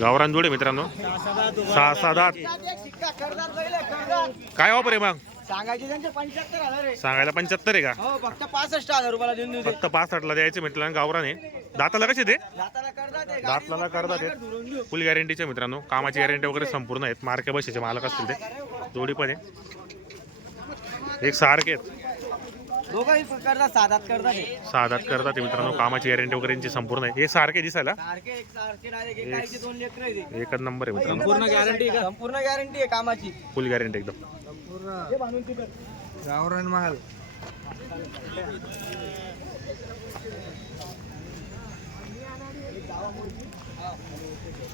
गावरान जोडे मित्रांनो. सहा सहा दात काय ऑफर आहे मग? सांगायचे त्यांचे पंच्याहत्तर हजार आहे. सांगायला पंच्याहत्तर आहे का? हो फक्त पासष्ट हजार रुपयाला देऊन देऊ ते. फक्त पासष्टला द्यायचे म्हटलं गावरान आहे. दाताला कसे ते? दाताला करतात ते, दाताला करतात ते. फुल गॅरंटीचे मित्रांनो. कामाची गॅरंटी वगैरे संपूर्ण आहेत. मार्के बसेचे मालक असतील ते. जोडी पण आहे. एक सारखे आहेत. दोघंही करतात साधात करतात हे. करतात ते मित्रांनो कामाची गॅरंटी वगैरे यांची संपूर्ण आहे. हे सारखे दिसायला. सारखे एक सारखे दोन लेकरं. एकच नंबर आहे मित्रांनो. पूर्ण गॅरंटी संपूर्ण गॅरंटी आहे कामाची. फुल गॅरंटी एकदम. हे. गावरान महाल आलू घे, आलू घे, आलू घे, आलू घे. आलू घे. चला, याची त्याची दोन टाक रे.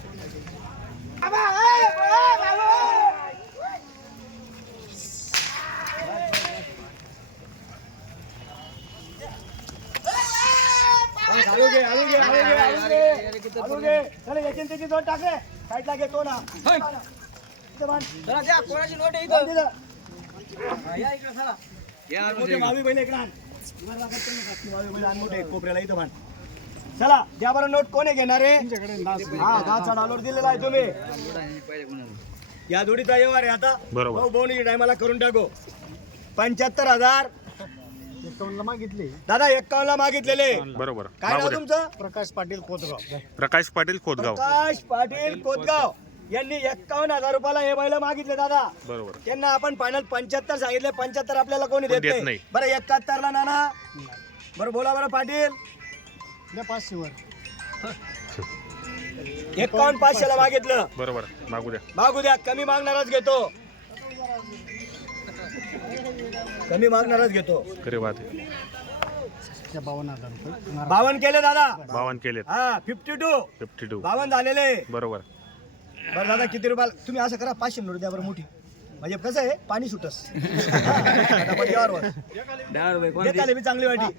साईडला घे तो ना. इथं बांध. चला, द्या, कोणाची नोट आहे इथं? हा, या इकडं, चला. मोठे मावी बैल इकडं आण. वर लागत पण नाही, खासगी मावी बैल आण मोठे, कोपऱ्याला इथं बांध. चला द्या बरं नोट. कोण आहे घेणार आहे? हा दहा डालर दिलेला आहे तुम्ही. या जोडीचा व्यवहार आहे आता. बरोबर. भाऊ भाऊ टायमाला करून टाकू. पंच्याहत्तर हजार मागितले. दादा एक्कावन्न ला मागितलेले बरोबर. काय नाव मागू द्या. तुमचं? प्रकाश पाटील कोतगाव प्रकाश पाटील खोदगाव प्रकाश पाटील कोतगाव यांनी एक्कावन्न हजार रुपयाला हे बैल मागितले दादा. बरोबर. त्यांना आपण फायनल पंच्याहत्तर सांगितले. पंच्याहत्तर आपल्याला कोणी कोणी देत देत नाही. नाही. बरं एकाहत्तर ला नाना. बरं बोला बरं पाटील. द्या पाचशे वर एकावन्न पाचशेला मागितलं. बरोबर. मागू द्या. मागू द्या. कमी मागणारच घेतो. कमी मागणारच घेतो. खरे बात त्या बावन्न हजार रुपये बावन्न केले दादा. बावन्न केलेत. हा फिफ्टी टू फिफ्टी टू बावन्न झालेले. बरोबर. बरं दादा किती रुपयाला तुम्ही असं करा पाचशे नोट द्या बरं मोठी. म्हणजे कसं आहे पाणी सुटस. बी चांगली वाटी.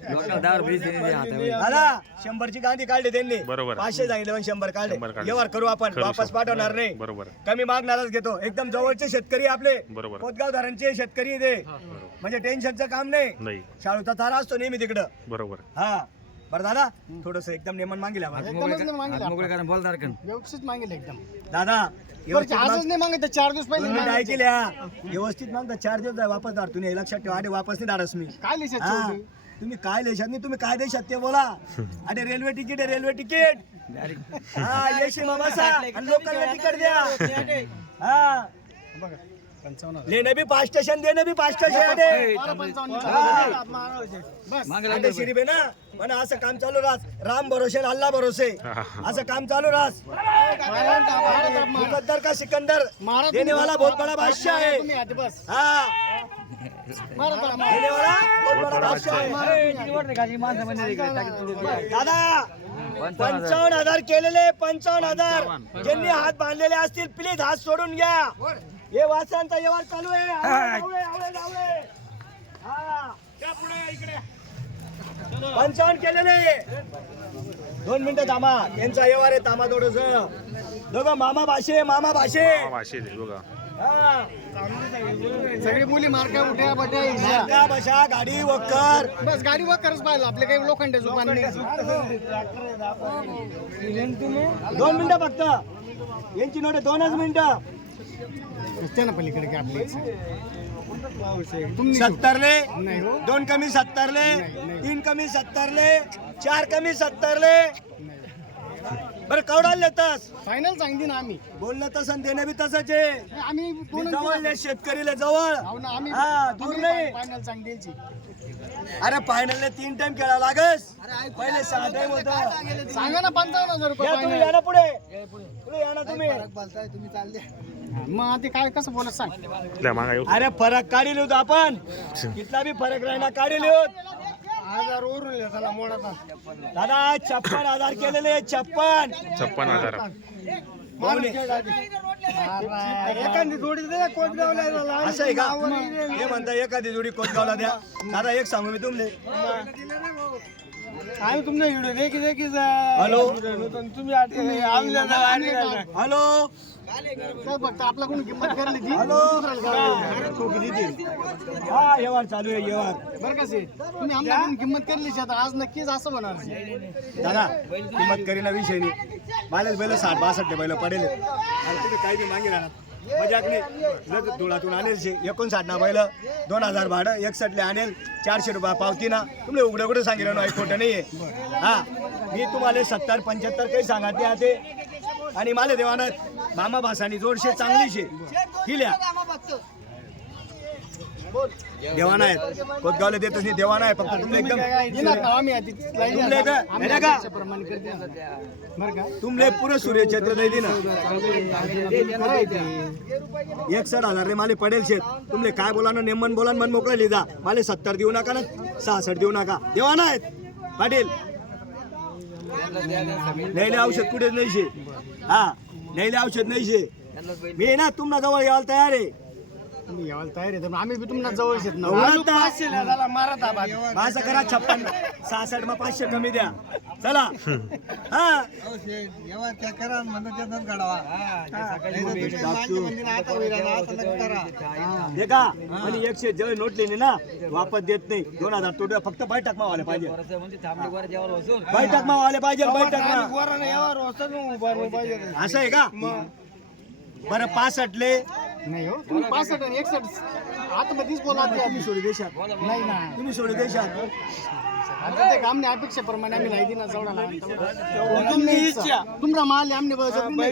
दादा शंभरची गांधी काढली त्यांनी. बरोबर. पाचशे सांगितले पण शंभर काढले. शंभर काढले. व्यवहार करू आपण. करू वापस शकतो. पाठवणार नाही. बरोबर. कमी मागणारच घेतो. एकदम जवळचे शेतकरी आपले. बरोबर. कोतगाव धरणचे शेतकरी आहे ते म्हणजे टेन्शनचं काम नाही. नाही. शाळूचा तारा असतो नेहमी तिकडं. बरोबर. हा. बरं दादा थोडस एकदम नेमन आम्हाला. एकदमच नाही मागितलं व्यवस्थित मागितलं एकदम. दादा बरं, व्यवस्थित आजच माग- नाही मागितलं चार दिवस पहिले मागितलं. ऐकल्या. व्यवस्थित मागता चार दिवस जाय वापस धाड तुम्ही हे लक्षात ठेवा अरे वापस नाही धाडस मी. काय लिहिशात हा. तुम्ही काय देशात नाही तुम्ही काय देशात ते बोला. अरे रेल्वे तिकीट आहे रेल्वे तिकीट. हा येशी लोकलला तिकीट द्या. हा. बघा पंचावन्न हजार. लेणं बी पाच स्टेशन देणं बी पाच स्टेशन आहे बारा पंचावन्न. बस. अंडे शिरीफ आहे ना. म्हणा असं काम चालू राहस राम भरोसे आणि अल्लाह भरोसे. असं काम चालू राहस मुकद्दर का सिकंदर? देने वाला बहुत बड़ा बादशाह है तुम्ही आधी बस. हा. मारा त्याला, मारा. देने वाला बहुत बड़ा बादशाह है दादा पंचावन्न हजार केलेले पंचावन्न हजार. ज्यांनी हात बांधलेले असतील प्लीज हात सोडून घ्या. हे वासांचा व्यवहार चालू आहे. आवळे, आवळे, आवळे, आवळे. हा. या पुढे, इकडे. पंचावन्न केलेले. दोन मिनिटं थांबा. यांचा व्यवहार आहे थांबा थोडस. दोघं मामा भाषे मामा भाषे. बघा. सगळी मुली मारका उठ्या बट्या बशा गाडी वक्कर. बस गाडी वगैरेच पाहिलं. आपले काही लोखंडे दोन मिनिटं फक्त. यांची नोट दोनच मिनिटं. ना पलीकडे काय आपले सत्तरले नाही हो. दोन कमी सत्तरले तीन कमी सत्तरले चार कमी सत्तरले. बरं कवडाल तस. फायनल सांगते ना आम्ही. बोलणं तसं देणं बी तसंच आहे. आम्ही जवळ शेतकरीला जवळ. हो ना आम्ही हा दूर नाही. फायनल सांगते अरे फायनल तीन टाइम खेळा लागस. पहिले सहा टाइम होता. सांगा ना पंचावन्न हजार रुपये तुम्ही ना पुढे. पुढे. या ना तुम्ही. मग काय कसं बोलत सांग? द्या मागा येऊ. अरे फरक काढी लिहतो आपण. कितला बी फरक राहिला काढी लिहत हजार त्याला मोडाचा. दादा छप्पन हजार केलेले छप्पन. छप्पन हजार. एखादी जोडी दे कोणत्या असं आहे का? हे म्हणता एखादी जोडी कोतगावला द्या. दादा एक सांगू मी तुमले. आम्ही तुमने व्हिडिओ देखी देखी हॅलो? तुम्ही आम्ही हॅलो? फक्त आपला कोणी किंमत करली ती. हा व्यवहार चालू आहे व्यवहार. बरं का से तुम्ही आमच्या कोणी किंमत करली शेतात आज नक्कीच असं होणार दादा किंमत करीना विषय नाही. मालेच बैल साठ बासष्ट बैल पडेल. तुम्ही काही बी मागे राहणार. मजाक नाही धुळातून आणेल एकोणसाठ ना बैल दोन हजार भाडं एकसठले आणेल. चारशे रुपये पावती ना तुम्ही उघडं उघडं सांगितलं ना खोटं नाही आहे हा मी तुम्हाला सत्तर पंच्याहत्तर काही सांगा ते आते. आणि माले देवानं मामा भासानी जोडशे चांगली शे हिल्या. देवाना आहेत कोतगावला देतच नाही देवाना आहे. फक्त तुम्ही एकदम तुमले का? तुमले पुरे सूर्य छत्र दे दे ना. करायचं एकसठ हजार रे माले पडेल शेत तुमले काय बोला ना नेमन बोला न मन मोकळं लिहिजा. माले सत्तर देऊ नका ना सहासष्ट देऊ नका. देवा नाहीत पाटील. न्यायले औषध कुठे नाही शे हा. न्यायले औषध नाही शे मी ना तुम्हाला जवळ यायला तयार आहे. तुम्ही यायला तयार आहे आम्ही बी तुमच्या जवळच येत ना एवढा आलू ता- पाचशे झाला मारा छप्पन सहासष्ट मग पाचशे कमी द्या. चला. हा. हे का? आणि एकशे जळ नोट लिहिली ना? वापस देत नाही. दोन हजार तोड फक्त बैठक मावाले पाहिजे. बैठक मावाले पाहिजे बैठक असं आहे का? बरं पासष्टले. नाही हो तुम्ही पासष्ट आणि एकसष्ट. आतमध्येच बोला. तुम्ही सोडी देशात. नाही ना. तुम्ही सोडी देशात. आता ते काम नाही अपेक्षेप्रमाणे आम्ही नाही दिना जवळाला तुमची इच्छा. तुमचा माल नाही. तुम्ही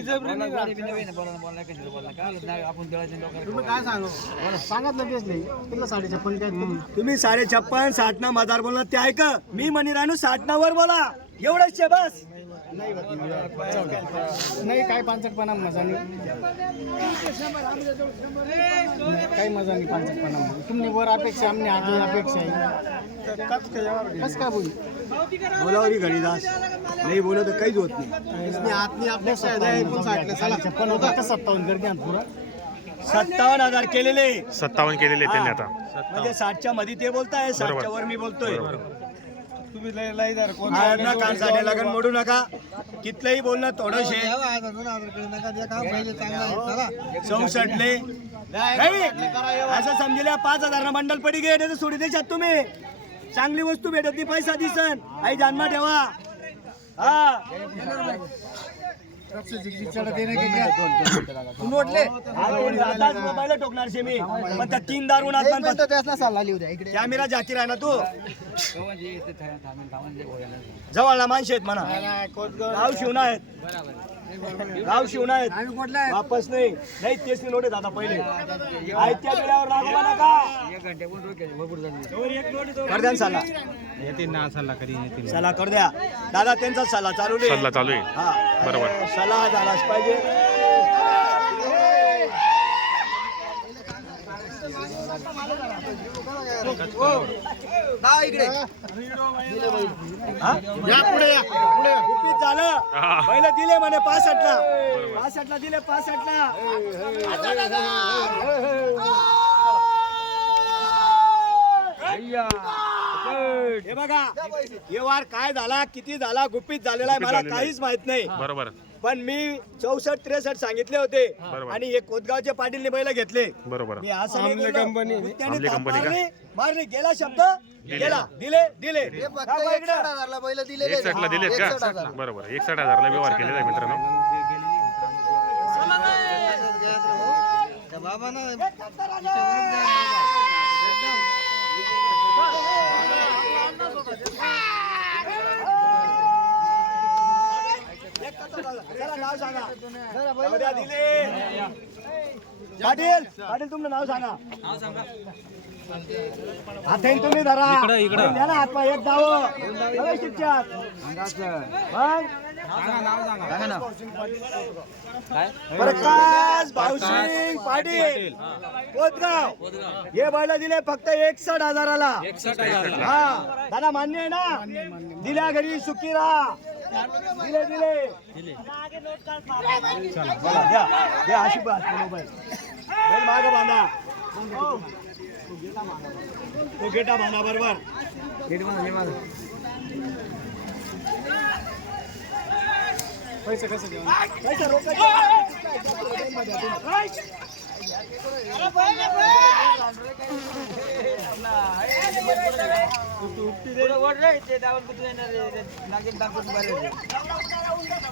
तेच नाही तुला काय साडे छप्पन साठ ना हजार बोलला ते ऐक. मी म्हणी राहणू साठ ना वर बोला. एवढंच बस. नाही काय पानसटपणा मजा नाही. काही मजा नाही पानसटपणा तुम्ही वर अपेक्षा आमने आगे अपेक्षा आहे. कसं काय बोल? बोलावरी घडीदास नाही बोलत तर काहीच होत नाही. आतनी अपेक्षा छप्पन होता का सत्तावन्न आणि पुरा? सत्तावन्न हजार केलेले. सत्तावन्न केलेले त्यांनी आता. म्हणजे साठच्या मध्ये ते बोलताय साठच्या वर मी बोलतोय. हा, ना कानसाने लगन मोडू नका. कितलंही बोलणं थोडंशे चौसष्टले. नाही, असं समजल्या पाच हजार बंडल पडी गे नाही तर सोडी देशात तुम्ही. चांगली वस्तू भेटत नाही पैसा दिसन. आई जानमा ठेवा. हा. मोबाईल टोकणार शे मी पण त्या तीन दारून कॅमेरा जाकीर आहे ना तू जवळ माणसे आहेत म्हणा गाव शिवण आहेत गाव शिवण आहेत. वापस नाही. नाही तेच नोट आहेत आता पहिले. आयत्या वेळावर नका. कर द्या ना सल्ला सल्ला कर द्या. दादा त्यांचा सल्ला चालू सल्ला चालू आहे. हा. बरोबर. सल्ला झालाच पाहिजे. हा? या पुढे या पुढे या. गुपित झालं हा. पहिले दिले म्हणे पासष्टला पासष्टला दिले पासष्टला हे बघा व्यवहार काय झाला किती झाला गुपित झालेला आहे गुपित मला. काहीच माहीत नाही बरोबर पण मी चौसष्ट त्रेसष्ट सांगितले होते. बरोबर. आणि हे कोतगावचे पाटीलने बैल घेतले. बरोबर. मी असं नाही बोललो. त्याने आमले ताप कंपनी का? मारली, मारली. गेला शब्द? गेला. दिले दिले. दाखवा इकडं. एक साठला दिलेत का? बरोबर. एक साठ हजारला व्यवहार केलेला आहे मित्रांनो. चला नाव सांगा. दिले. पाटील पाटील तुमचं नाव सांगा. हात तुम्ही धरा द्या ना हात पाय एक शिक्षक. प्रकाश भाऊसिंग पाटील. कोतगाव हे बैल दिले फक्त एकसठ हजाराला. हा दादा मान्य आहे ना? दिल्या घरी सुखी दिले दिले दिले चला. बोला द्या द्या अशी बस मोबाईल बैल माग बांधा तो गेटा बांधा बरोबर गेट बांधा माझा पैसे कसं देऊ पैसा रोकायचा.